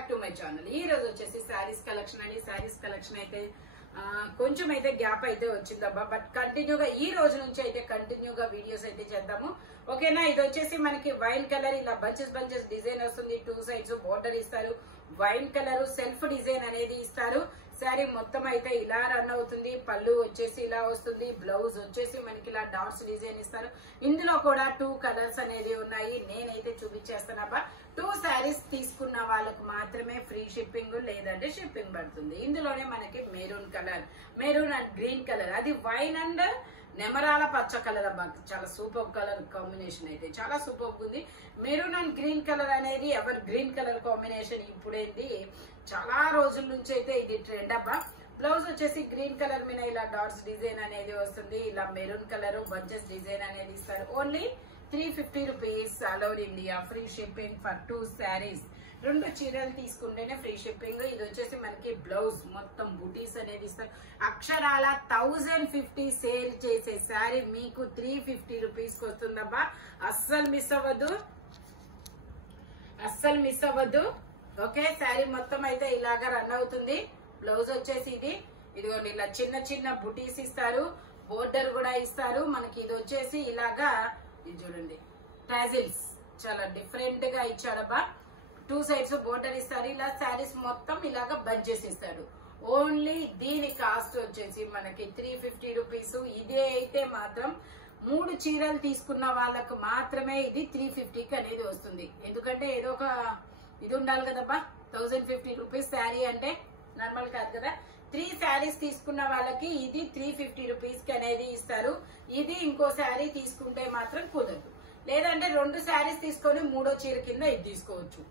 Back to my channel. ఈ రోజు వచ్చేసి శారీస్ కలెక్షన్ అండి. శారీస్ కలెక్షన్ అయితే కొంచెం అయితే గ్యాప్ అయితే వచ్చిందబ్బా, బట్ కంటిన్యూగా ఈ రోజు నుంచి అయితే కంటిన్యూగా వీడియోస్ అయితే చేద్దాము, ఓకేనా. ఇది వచ్చేసి మనకి వైన్ కలర్ ఇలా బంచెస్ డిజైన్ వస్తుంది. 2 సైడ్స్ బోర్డర్ ఇస్తారు. వైన్ కలర్ సెల్ఫ్ డిజైన్ అనేది ఇస్తారు. శారీ మొత్తం అయితే ఇలా రన్ అవుతుంది. పళ్ళు వచ్చేసి ఇలా వస్తుంది. బ్లౌజ్ వచ్చేసి మనకి ఇలా డాట్స్ డిజైన్ ఇస్తారు. ఇందులో కూడా 2 కలర్స్ అనేది ఉన్నాయి. నేనైతే చూపించేస్తానబ్బా. 2 శారీస్ తీసుకున్న వాళ్ళకు మాత్రమే ఫ్రీ షిప్పింగ్, లేదంటే షిప్పింగ్ పడుతుంది. ఇందులోనే మనకి maroon colour, maroon and green colour, అది వైన్ అండ్ నెమరాల పచ్చ కలర్ అబ్బా. చాలా సూపర్ కలర్ కాంబినేషన్ అయితే చాలా సూపర్ ఉంది. మెరూన్ అండ్ గ్రీన్ కలర్ అనేది ఎవర్ గ్రీన్ కలర్ కాంబినేషన్ ఇప్పుడేంది, చాలా రోజుల నుంచి అయితే ఇది ట్రెండ్ అబ్బా. బ్లౌజ్ వచ్చేసి గ్రీన్ కలర్ మీద ఇలా డాట్స్ డిజైన్ అనేది వస్తుంది. ఇలా మెరూన్ కలర్ బంచెస్ డిజైన్ అనేది ఇస్తారు. Only 350 rupees all over India. Free shipping for 2 saris. 2 చీరలు తీసుకుంటేనే ఫ్రీ షిప్పింగ్. ఇది వచ్చేసి మనకి బ్లౌజ్ మొత్తం బుటీస్ అనేది ఇస్తారు. అక్షరాల 1050 సేల్ చేసే శారీ మీకు 350 రూపీస్ కి వస్తుందబ్బా. అస్సలు మిస్ అవ్వద్దు, ఓకే. శారీ మొత్తం అయితే ఇలాగా రన్ అవుతుంది. బ్లౌజ్ వచ్చేసి ఇదిగోండి ఇలా చిన్న బుటీస్ ఇస్తారు. బోర్డర్ కూడా ఇస్తారు మనకి. ఇది వచ్చేసి ఇలాగా ఇది చూడండి, టాజిల్స్ చాలా డిఫరెంట్ గా ఇచ్చాడబ్బా. 2 సైడ్స్ బోర్డర్ ఇస్తారు. ఇలా శారీస్ మొత్తం ఇలాగా బంచెస్ ఇస్తారు. ఓన్లీ దీని కాస్ట్ వచ్చేసి మనకి 350 రూపీస్. ఇదే అయితే మాత్రం 3 చీరలు తీసుకున్న వాళ్ళకు మాత్రమే ఇది 350కి అనేది వస్తుంది. ఎందుకంటే ఏదో ఒక ఇది ఉండాలి కదబ్బా. 1050 రూపీస్ శారీ అంటే నార్మల్ కాదు కదా. 3 శారీస్ తీసుకున్న వాళ్ళకి ఇది 350 రూపీస్ కి అనేది ఇస్తారు. ఇది ఇంకో శారీ తీసుకుంటే మాత్రం కుదరదు. లేదంటే 2 శారీస్ తీసుకొని 3వ చీర కింద ఇది తీసుకోవచ్చు,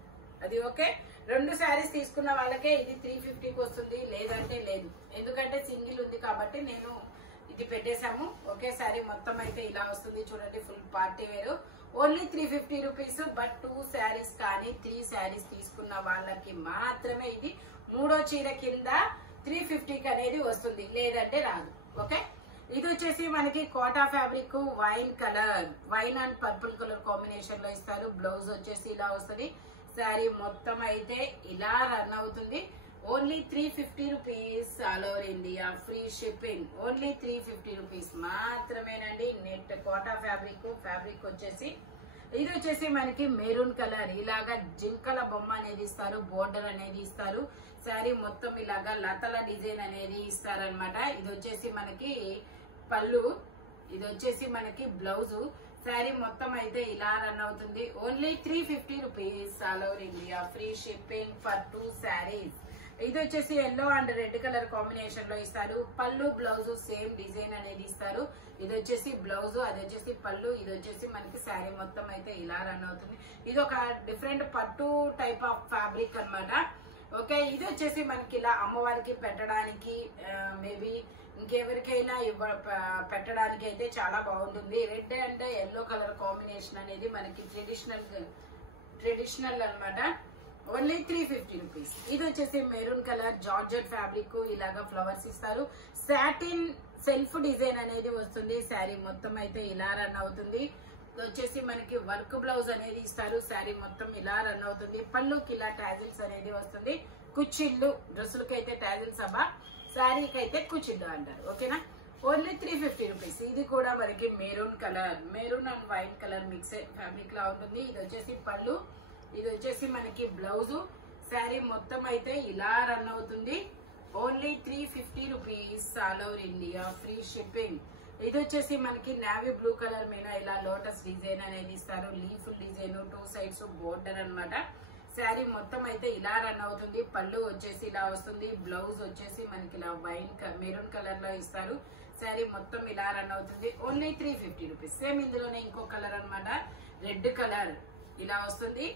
అది ఓకే. 2 శారీస్ తీసుకున్న వాళ్ళకే ఇది 350కి వస్తుంది, లేదంటే లేదు. ఎందుకంటే సింగిల్ ఉంది కాబట్టి నేను ఇది పెట్టేశాము. ఒకే శారీ మొత్తం అయితే ఇలా వస్తుంది చూడండి, ఫుల్ పార్టీ వేరు. Only 350 rupees. బట్ 2 శారీస్ కానీ 3 శారీస్ తీసుకున్న వాళ్ళకి మాత్రమే ఇది 3వ చీర కింద 350కి అనేది వస్తుంది, లేదంటే రాదు, ఓకే. ఇది వచ్చేసి మనకి Kota fabric wine colour, wine and purple colour combination లో ఇస్తారు. బ్లౌజ్ వచ్చేసి ఇలా వస్తుంది. శారీ మొత్తం అయితే ఇలా రన్ అవుతుంది. Only 350 rupees all over India. Free shipping. Only 350 rupees మాత్రమేనండి. నెట్ కోటా ఫ్యాబ్రిక్ వచ్చేసి ఇది వచ్చేసి మనకి మెరూన్ కలర్, ఇలాగా జింకల బొమ్మ అనేది ఇస్తారు. బోర్డర్ అనేది ఇస్తారు. శారీ మొత్తం ఇలాగా లతల డిజైన్ అనేది ఇస్తారనమాట. ఇది వచ్చేసి మనకి పళ్ళు, ఇది వచ్చేసి మనకి బ్లౌజు. శారీ మొత్తం అయితే ఇలా రన్ అవుతుంది. Only 350 rupees all over India. Free shipping for 2 saris. ఇది వచ్చేసి yellow and red colour combination లో ఇస్తారు. పళ్ళు బ్లౌజ్ సేమ్ డిజైన్ అనేది ఇస్తారు. ఇది వచ్చేసి బ్లౌజ్, అది వచ్చేసి పళ్ళు. ఇది వచ్చేసి మనకి శారీ మొత్తం అయితే ఇలా రన్ అవుతుంది. ఇది ఒక డిఫరెంట్ పట్టు టైప్ ఆఫ్ ఫ్యాబ్రిక్ అన్నమాట, ఓకే. ఇది వచ్చేసి మనకి ఇలా అమ్మవారికి పెట్టడానికి, మేబీ ఇంకెవరికైనా పెట్టడానికి అయితే చాలా బాగుంటుంది. రెడ్ అంటే ఎల్లో కలర్ కాంబినేషన్ అనేది మనకి ట్రెడిషనల్ అన్నమాట. Only 350 rupees. ఇది వచ్చేసి మెరూన్ కలర్ జార్జెట్ ఫ్యాబ్రిక్, ఇలాగా ఫ్లవర్స్ ఇస్తారు. సాటిన్ సెల్ఫ్ డిజైన్ అనేది వస్తుంది. శారీ మొత్తం అయితే ఇలా రన్ అవుతుంది. ఇది వచ్చేసి మనకి వర్క్ బ్లౌజ్ అనేది ఇస్తారు. శారీ మొత్తం ఇలా రన్ అవుతుంది. పళ్ళుకి ఇలా టాజిల్స్ అనేది వస్తుంది. కుచ్చిళ్ళు, డ్రెస్సులకి అయితే టాజిల్స్ అబ్బా, శారీకి అయితే కుచ్చిళ్ళు అంటారు, ఓకేనా. Only 350 rupees. ఇది కూడా మనకి maroon colour, maroon and white colour mix fabric లా ఉంటుంది. ఇది వచ్చేసి పళ్ళు, ఇది వచ్చేసి మనకి బ్లౌజు. శారీ మొత్తం అయితే ఇలా రన్ అవుతుంది. Only 350 rupees all over India. Free shipping. ఇది వచ్చేసి మనకి నావీ బ్లూ కలర్ మీద ఇలా లోటస్ డిజైన్ అనేది ఇస్తారు. లీఫ్ డిజైన్, 2 సైడ్స్ బోర్డర్ అన్నమాట. శారీ మొత్తం అయితే ఇలా రన్ అవుతుంది. పళ్ళు వచ్చేసి ఇలా వస్తుంది. బ్లౌజ్ వచ్చేసి మనకి ఇలా వైన్ మెరూన్ కలర్ లో ఇస్తారు. శారీ మొత్తం ఇలా రన్ అవుతుంది. Only 350 rupees. సేమ్ ఇందులోనే ఇంకో కలర్ అన్నమాట, రెడ్ కలర్ ఇలా వస్తుంది.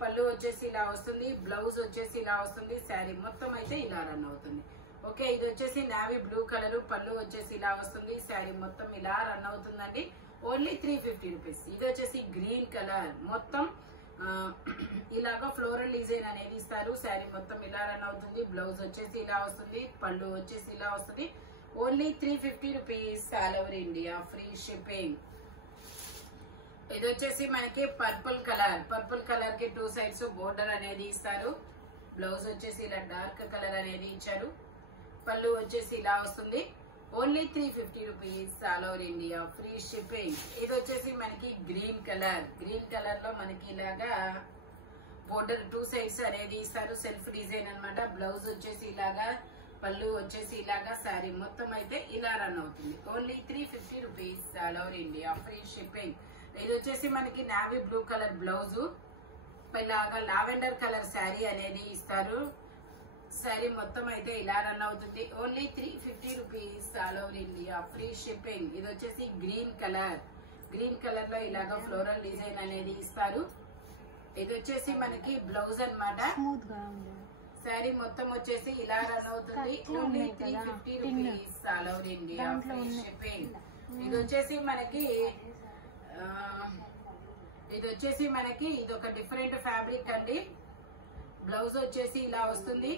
పళ్ళు వచ్చేసి ఇలా వస్తుంది. బ్లౌజ్ వచ్చేసి ఇలా వస్తుంది. శారీ మొత్తం అయితే ఇలా రన్ అవుతుంది, ఓకే. ఇది వచ్చేసి నావీ బ్లూ కలర్, పళ్ళు వచ్చేసి ఇలా వస్తుంది. శారీ మొత్తం ఇలా రన్ అవుతుందండి. Only 350 rupees. ఇది వచ్చేసి గ్రీన్ కలర్, మొత్తం ఇలాగా ఫ్లోరల్ డిజైన్ అనేది ఇస్తారు. శారీ మొత్తం ఇలా రన్ అవుతుంది. బ్లౌజ్ వచ్చేసి ఇలా వస్తుంది. పళ్ళు వచ్చేసి ఇలా వస్తుంది. Only 350 rupees all over India. Free shipping. ఇది వచ్చేసి మనకి పర్పుల్ కలర్ కి 2 సైడ్స్ బోర్డర్ అనేది ఇస్తారు. బ్లౌజ్ వచ్చేసి ఇలా డార్క్ కలర్ అనేది ఇచ్చారు. పళ్ళు వచ్చేసి ఇలా వస్తుంది. Only 350 rupees all over India, free shipping. ఇది వచ్చేసి మనకి గ్రీన్ కలర్ లో మనకి ఇలాగా బోర్డర్ 2 సైడ్స్ అనేది ఇస్తారు. సెల్ఫ్ డిజైన్ అన్నమాట. బ్లౌజ్ వచ్చేసి ఇలాగా, పళ్ళు వచ్చేసి ఇలాగా, శారీ మొత్తం అయితే ఇలా రన్ అవుతుంది. Only 350 rupees all over India, free shipping. ఇది వచ్చేసి మనకి నావీ బ్లూ కలర్ బ్లౌజ్, ఇలాగా లావెండర్ కలర్ శారీ అనేది ఇస్తారు. శారీ మొత్తం అయితే ఇలా రన్ అవుతుంది. Only 350 rupees all over India, free shipping. ఇది వచ్చేసి గ్రీన్ కలర్ లో ఇలాగా ఫ్లోరల్ డిజైన్ అనేది ఇస్తారు. ఇది వచ్చేసి మనకి బ్లౌజ్ అన్నమాట. శారీ మొత్తం వచ్చేసి ఇలా రన్ అవుతుంది. Only 350 rupees all over India, free shipping. ఇది వచ్చేసి మనకి ఇది ఒక డిఫరెంట్ ఫ్యాబ్రిక్ అండి. బ్లౌజ్ వచ్చేసి ఇలా వస్తుంది.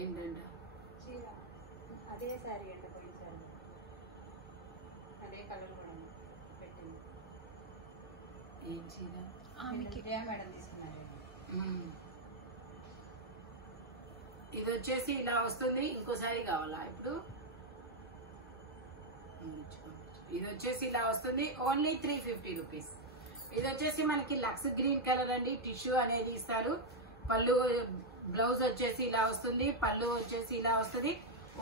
ఏంటంటే అదే సారీ అండి, పోయినసారి అదే కలర్ కూడా పెట్టింది. ఏం చీర మేడం తీసుకున్నారు. ఇది వచ్చేసి ఇలా వస్తుంది. ఇంకోసారి కావాలా ఇప్పుడు? ఇది వచ్చేసి ఇలా వస్తుంది. Only 350 rupees. ఇది వచ్చేసి మనకి లక్స్ గ్రీన్ కలర్ అండి. టిష్యూ అనేది ఇస్తారు. పళ్ళు బ్లౌజ్ వచ్చేసి ఇలా వస్తుంది. పళ్ళు వచ్చేసి ఇలా వస్తుంది.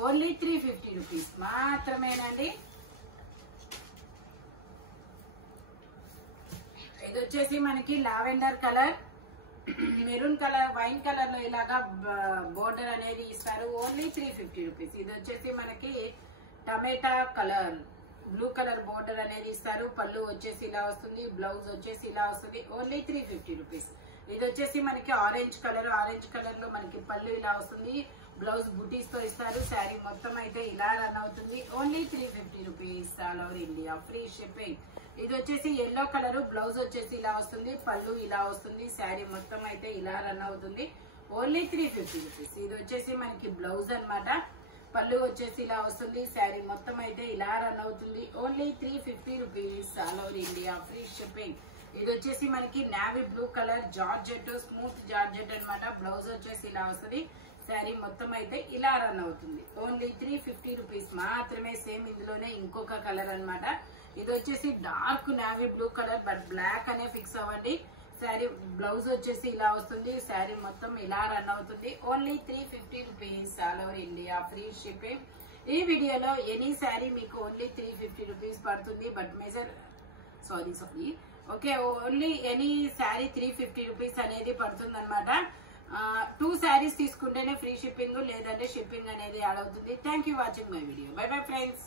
ఓన్లీ 350 రూపీస్ మాత్రమేనండి. ఇది వచ్చేసి మనకి lavender colour, maroon colour, wine colour లో ఇలాగా బోర్డర్ అనేది ఇస్తారు. Only 350 rupees. ఇది వచ్చేసి మనకి టమాటా కలర్, బ్లూ కలర్ బోర్డర్ అనేది ఇస్తారు. పళ్ళు వచ్చేసి ఇలా వస్తుంది. బ్లౌజ్ వచ్చేసి ఇలా వస్తుంది. Only 350 rupees. ఇది వచ్చేసి మనకి ఆరెంజ్ కలర్ లో మనకి పళ్ళు ఇలా వస్తుంది. బ్లౌజ్ బుటీస్ తో ఇస్తారు. శారీ మొత్తం అయితే ఇలా రన్ అవుతుంది. Only 350 rupees all over India, free shipping. ఇది వచ్చేసి ఎల్లో కలర్, బ్లౌజ్ వచ్చేసి ఇలా వస్తుంది. పళ్ళు ఇలా వస్తుంది. శారీ మొత్తం అయితే ఇలా రన్ అవుతుంది. Only 350 rupees. ఇది వచ్చేసి మనకి బ్లౌజ్ అన్నమాట. పళ్ళు వచ్చేసి ఇలా వస్తుంది. శారీ మొత్తం అయితే ఇలా రన్ అవుతుంది. Only 350 rupees all over India, free shipping. ఇది వచ్చేసి మనకి navy blue colour georgette, smooth georgette అన్నమాట. బ్లౌజ్ వచ్చేసి ఇలా వస్తుంది. శారీ మొత్తం అయితే ఇలా రన్ అవుతుంది. ఓన్లీ 350 రూపీస్ మాత్రమే. సేమ్ ఇందులోనే ఇంకొక కలర్ అన్నమాట. ఇది వచ్చేసి dark navy blue colour, but black అనే ఫిక్స్ అవ్వండి. శారీ బ్లౌజ్ వచ్చేసి ఇలా వస్తుంది. శారీ మొత్తం ఇలా రన్ అవుతుంది. Only 350 rupees all over India, free shipping. ఈ వీడియోలో ఎనీ శారీ మీకు ఓన్లీ 350 రూపీస్ పడుతుంది. But sorry okay, only any sari 350 rupees అనేది పడుతుంది అనమాట. 2 శారీస్ తీసుకుంటేనే ఫ్రీ షిప్పింగ్, లేదంటే షిప్పింగ్ అనేది యాడ్ అవుతుంది. Thank you watching my video. By bye friends.